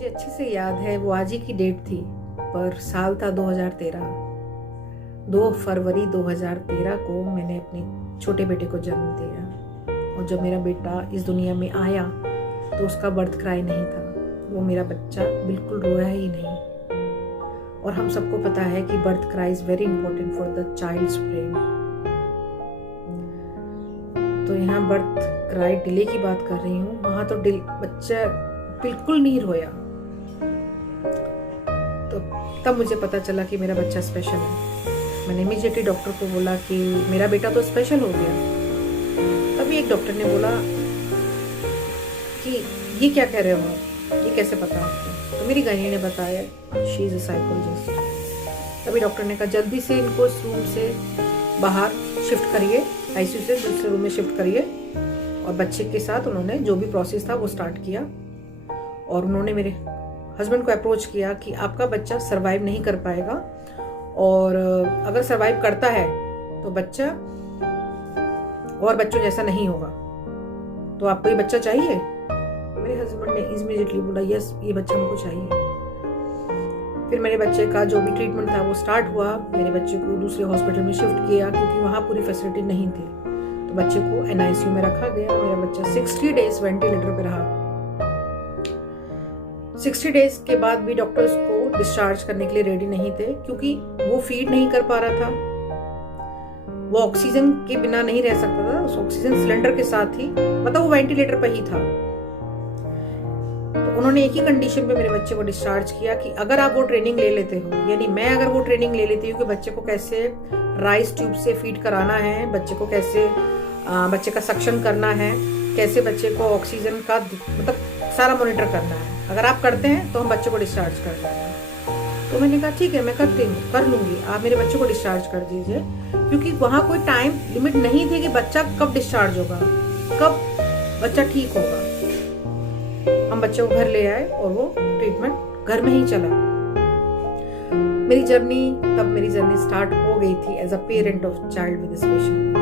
मुझे अच्छे से याद है, वो आज ही की डेट थी, पर साल था 2013। 2 फरवरी 2013 को मैंने अपने छोटे बेटे को जन्म दिया। और जब मेरा बेटा इस दुनिया में आया तो उसका बर्थ क्राई नहीं था। वो मेरा बच्चा बिल्कुल रोया ही नहीं। और हम सबको पता है कि birth cry is very important for the child's brain. तो यहाँ बर्थ क्राई डिले की बात कर रही हूँ, वहां तो बच्चा बिल्कुल नहीं रोया। तो तब मुझे पता चला कि मेरा बच्चा स्पेशल है। मैंने इमीडिएटली डॉक्टर को बोला कि मेरा बेटा तो स्पेशल हो गया। तभी एक डॉक्टर ने बोला कि ये क्या कह रहे हो आप, ये कैसे पता आपको? तो मेरी गायनी ने बताया, शी इज अ साइकोलॉजिस्ट। तभी डॉक्टर ने कहा जल्दी से इनको इस रूम से बाहर शिफ्ट करिए, आईसीयू से दूसरे रूम में शिफ्ट करिए। और बच्चे के साथ उन्होंने जो भी प्रोसेस था वो स्टार्ट किया। और उन्होंने मेरे हस्बैंड को अप्रोच किया कि आपका बच्चा सरवाइव नहीं कर पाएगा, और अगर सरवाइव करता है तो बच्चा और बच्चों जैसा नहीं होगा, तो आपको ये बच्चा चाहिए? मेरे हस्बैंड ने इमीडिएटली बोला यस, ये बच्चा हमको चाहिए। फिर मेरे बच्चे का जो भी ट्रीटमेंट था वो स्टार्ट हुआ। मेरे बच्चे को दूसरे हॉस्पिटल में शिफ्ट किया क्योंकि वहाँ पूरी फैसिलिटी नहीं थी। तो बच्चे को एनआईसीयू में रखा गया। मेरा बच्चा 60 डेज वेंटिलेटर पे रहा। 60 डेज के बाद भी डॉक्टर्स को डिस्चार्ज करने के लिए रेडी नहीं थे, क्योंकि वो फीड नहीं कर पा रहा था। वो ऑक्सीजन के बिना नहीं रह सकता था, उस ऑक्सीजन सिलेंडर के साथ ही, मतलब वो वेंटिलेटर पर ही था। तो उन्होंने एक ही कंडीशन पे मेरे बच्चे को डिस्चार्ज किया कि अगर आप वो ट्रेनिंग ले लेते हो, यानी मैं अगर वो ट्रेनिंग ले लेती हूँ कि बच्चे को कैसे राइस ट्यूब से फीड कराना है, बच्चे को कैसे बच्चे का सक्शन करना है, कैसे बच्चे को ऑक्सीजन का मतलब सारा मॉनिटर करना है, अगर आप करते हैं तो हम बच्चे को डिस्चार्ज कर देंगे। तो मैंने कहा ठीक है, मैं कर लूंगी, आप मेरे बच्चे को डिस्चार्ज कर दीजिए। क्योंकि वहाँ कोई टाइम लिमिट नहीं थी कि बच्चा कब डिस्चार्ज होगा, कब बच्चा ठीक होगा। हम बच्चे को घर ले आए और वो ट्रीटमेंट घर में ही चला। मेरी जर्नी स्टार्ट हो गई थी as a parent of child with special need.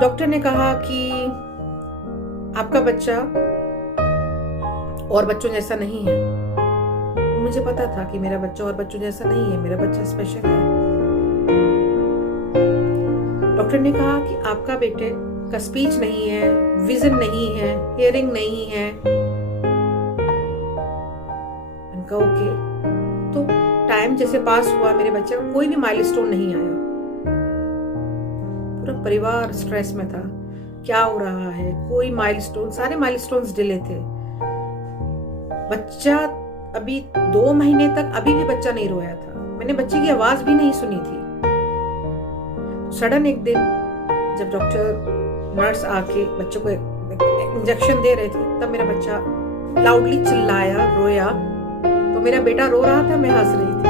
Doctor ने कहा कि आपका बच्चा और बच्चों जैसा नहीं है। मुझे पता था कि मेरा बच्चा और बच्चों जैसा नहीं है, मेरा बच्चा स्पेशल है। डॉक्टर ने कहा कि आपका बेटे का स्पीच नहीं है, विजन नहीं है, हियरिंग नहीं है। उनका ओके। तो टाइम जैसे पास हुआ, मेरे बच्चे का कोई भी माइलस्टोन नहीं आया। पूरा परिवार स्ट्रेस में था, क्या हो रहा है, कोई माइलस्टोन, सारे माइलस्टोन्स डिले थे। बच्चा अभी 2 महीने तक अभी भी बच्चा नहीं रोया था। मैंने बच्चे की आवाज भी नहीं सुनी थी। सडन एक दिन जब डॉक्टर नर्स आके बच्चे को इंजेक्शन दे रहे थे, तब मेरा बच्चा लाउडली चिल्लाया, रोया। तो मेरा बेटा रो रहा था, मैं हंस रही थी।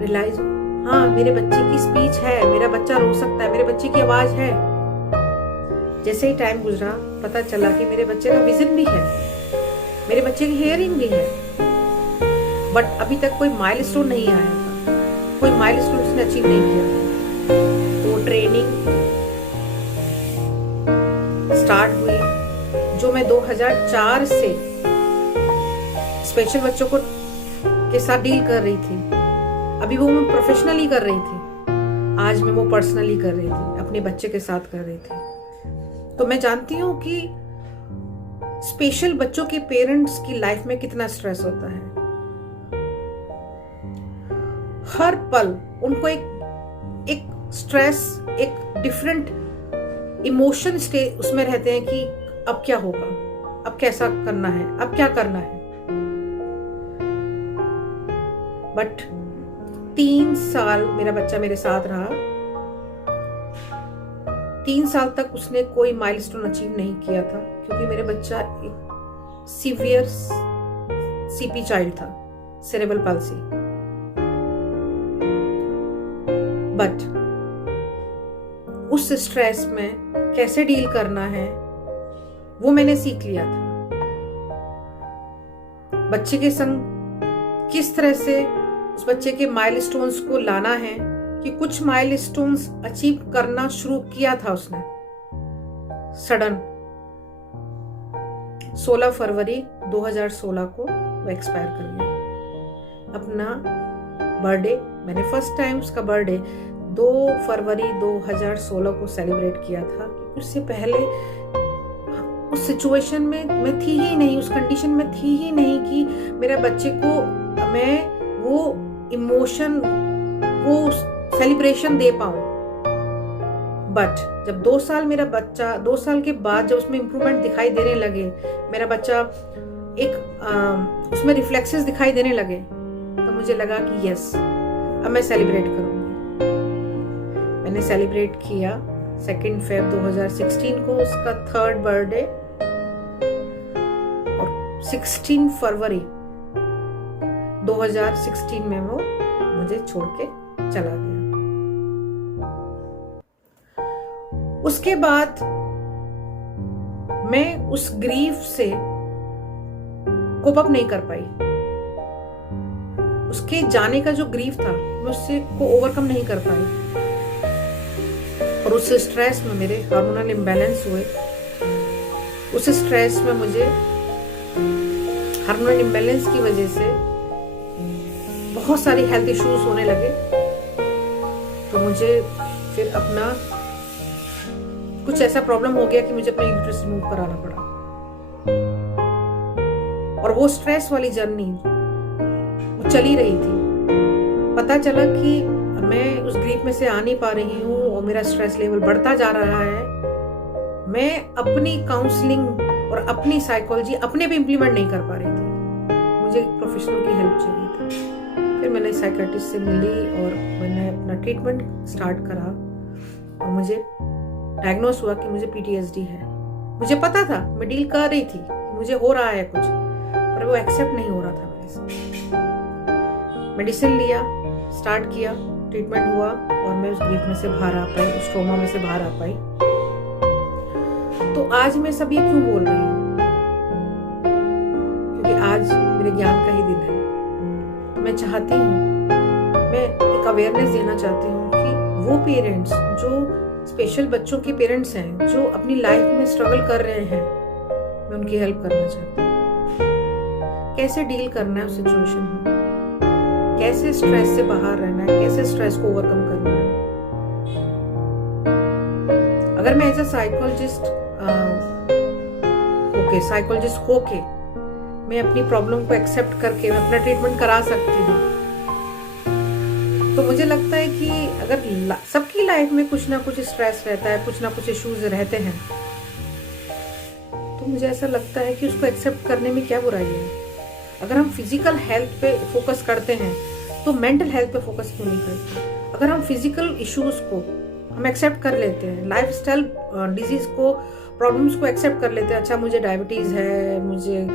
रियलाइज, हाँ मेरे बच्चे की स्पीच है, मेरा बच्चा रो सकता है, मेरे बच्चे की आवाज है। जैसे ही टाइम गुजरा पता चला कि मेरे बच्चे का विजन भी है, मेरे बच्चे की हियरिंग भी है, बट अभी तक कोई माइलस्टोन नहीं आया था, कोई माइलस्टोन उसने अचीव नहीं किया था। तो ट्रेनिंग स्टार्ट हुई, जो मैं 2004 से स्पेशल बच्चों को के साथ डील कर रही थी। अभी वो मैं प्रोफेशनली कर रही थी, आज मैं वो पर्सनली कर रही थी, अपने बच्चे के साथ कर रही थी। तो मैं जानती हूँ कि स्पेशल बच्चों के पेरेंट्स की लाइफ में कितना स्ट्रेस होता है। हर पल उनको एक स्ट्रेस, एक डिफरेंट इमोशन स्टेज उसमें रहते हैं कि अब क्या होगा, अब कैसा करना है, अब क्या करना है। बट 3 साल मेरा बच्चा मेरे साथ रहा। 3 साल तक उसने कोई माइलस्टोन अचीव नहीं किया था, क्योंकि मेरा बच्चा एक सीवियर सीपी चाइल्ड था, सेरेब्रल पाल्सी। बट उस स्ट्रेस में कैसे डील करना है वो मैंने सीख लिया था। बच्चे के संग किस तरह से उस बच्चे के माइलस्टोन्स को लाना है, कि कुछ माइलस्टोन्स अचीव करना शुरू किया था उसने। सडन 16 फरवरी 2016 को वो एक्सपायर कर गया। अपना बर्थडे, मैंने फर्स्ट टाइम उसका बर्थडे 2 फरवरी 2016 को सेलिब्रेट किया था। उससे पहले उस सिचुएशन में मैं थी ही नहीं, उस कंडीशन में थी ही नहीं कि मेरे बच्चे को मैं वो इमोशन, वो सेलिब्रेशन दे पाऊं। बट जब 2 साल मेरा बच्चा, 2 साल के बाद जब उसमें इम्प्रूवमेंट दिखाई देने लगे, मेरा बच्चा एक उसमें रिफ्लेक्सेस दिखाई देने लगे, तो मुझे लगा कि यस, अब मैं सेलिब्रेट करूंगी। मैंने सेलिब्रेट किया 2 फेब 2016 को उसका 3rd बर्थडे, और 16 फरवरी 2016 में वो मुझे छोड़ के चला गया। उसके बाद मैं उस ग्रीफ से कोप अप नहीं कर पाई। उसके जाने का जो ग्रीफ था, मैं उससे को ओवरकम नहीं कर पाई, और उस स्ट्रेस में मेरे हार्मोनल इम्बैलेंस हुए। उस स्ट्रेस में मुझे हार्मोनल इम्बैलेंस की वजह से बहुत सारी हेल्थ इश्यूज होने लगे। तो मुझे फिर अपना कुछ ऐसा प्रॉब्लम हो गया कि मुझे अपना यूट्रस रिमूव कराना पड़ा। और वो स्ट्रेस वाली जर्नी वो चली रही थी। पता चला कि मैं उस ग्रीफ में से आ नहीं पा रही हूँ और मेरा स्ट्रेस लेवल बढ़ता जा रहा है। मैं अपनी काउंसलिंग और अपनी साइकोलॉजी अपने पे इम्प्लीमेंट नहीं कर पा रही थी। मुझे एक प्रोफेशनल की हेल्प चाहिए थी। फिर मैंने साइकेट्रिस्ट से मिली और मैंने अपना ट्रीटमेंट स्टार्ट करा, और मुझे डायग्नोस हुआ कि मुझे PTSD है। मुझे पता था, मैं डील कर रही थी, मुझे हो रहा है कुछ, पर वो एक्सेप्ट नहीं हो रहा था मेरे से। मेडिसिन लिया, स्टार्ट किया, ट्रीटमेंट हुआ, और मैं उस ग्रीफ में से बाहर आ पाई, उस ट्रॉमा में से बाहर आ पाई। तो आज मैं सब ये क्यों बोल रही हूँ? क्योंकि आज मेरे ज्ञान का ही दिन है। मैं चाहती हूँ, मैं एक अवेयरनेस देना चाहती हूँ कि वो पेरेंट्स जो स्पेशल बच्चों के पेरेंट्स हैं, जो अपनी लाइफ में स्ट्रगल कर रहे हैं, मैं उनकी हेल्प करना चाहती हूँ। कैसे डील करना है उस सिचुएशन में, कैसे स्ट्रेस से बाहर रहना है, कैसे स्ट्रेस को ओवरकम करना है। अगर मैं एज अ साइकोलॉजिस्ट होके मैं अपनी प्रॉब्लम को एक्सेप्ट करके मैं अपना ट्रीटमेंट करा सकती हूँ, तो मुझे लगता है कि अगर सबकी लाइफ में कुछ ना कुछ स्ट्रेस रहता है, कुछ ना कुछ इश्यूज रहते हैं, तो मुझे ऐसा लगता है कि उसको एक्सेप्ट करने में क्या बुराई है। अगर हम फिजिकल हेल्थ पे फोकस करते हैं, तो मेंटल हेल्थ पे फोकस क्यों नहीं करते? अगर हम फिजिकल इश्यूज को हम एक्सेप्ट कर लेते हैं, लाइफस्टाइल डिजीज को, प्रॉब्लम्स को एक्सेप्ट कर लेते हैं, अच्छा मुझे डायबिटीज है, मुझे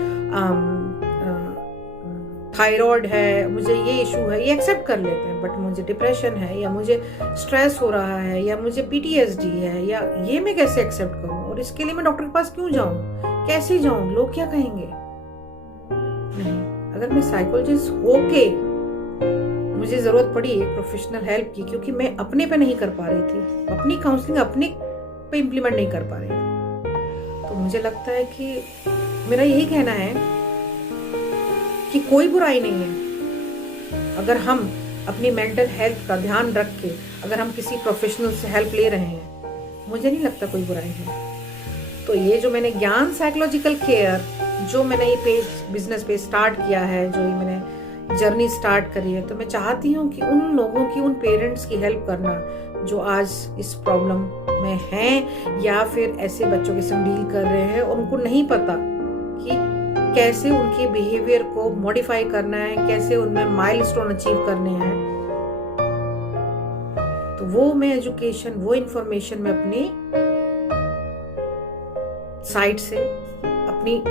थायराइड है, मुझे ये इशू है, ये एक्सेप्ट कर लेते हैं। बट मुझे डिप्रेशन है, या मुझे स्ट्रेस हो रहा है, या मुझे PTSD है, या ये मैं कैसे एक्सेप्ट करूं? और इसके लिए मैं डॉक्टर के पास क्यों जाऊं, कैसे जाऊं, लोग क्या कहेंगे? नहीं, अगर मैं साइकोलॉजिस्ट होके मुझे जरूरत पड़ी एक प्रोफेशनल हेल्प की, क्योंकि मैं अपने पे नहीं कर पा रही थी, अपनी काउंसलिंग अपने पे इम्प्लीमेंट नहीं कर पा रही थी, तो मुझे लगता है कि मेरा यही कहना है कि कोई बुराई नहीं है अगर हम अपनी मेंटल हेल्थ का ध्यान रख के अगर हम किसी प्रोफेशनल से हेल्प ले रहे हैं। मुझे नहीं लगता कोई बुराई है। तो ये जो मैंने ज्ञान साइकोलॉजिकल केयर, जो मैंने ये पेज, बिजनेस पेज स्टार्ट किया है, जो ये मैंने जर्नी स्टार्ट करी है, तो मैं चाहती हूँ कि उन लोगों की, उन पेरेंट्स की हेल्प करना जो आज इस प्रॉब्लम में हैं, या फिर ऐसे बच्चों के संग डील कर रहे हैं और उनको नहीं पता कि कैसे उनके बिहेवियर को मॉडिफाई करना है, कैसे उनमें माइलस्टोन अचीव करने हैं। तो वो मैं एजुकेशन, वो इंफॉर्मेशन मैं अपनी साइट से, अपनी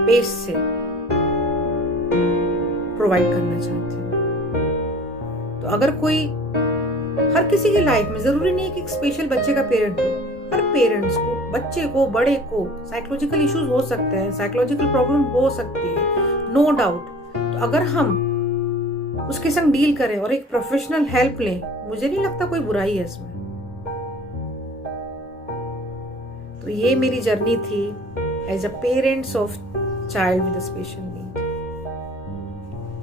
पेज से प्रोवाइड करना चाहती हूँ। तो अगर कोई, हर किसी की लाइफ में, जरूरी नहीं है कि एक स्पेशल बच्चे का पेरेंट हो, हर पेरेंट्स को, बच्चे को, बड़े को साइकोलॉजिकल इश्यूज हो सकते हैं, साइकोलॉजिकल प्रॉब्लम हो सकती है, नो डाउट। तो अगर हम उसके संग डील करें और एक प्रोफेशनल हेल्प लें, मुझे नहीं लगता कोई बुराई है इसमें। तो ये मेरी जर्नी थी as a parents of child with special need.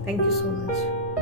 Thank you so much.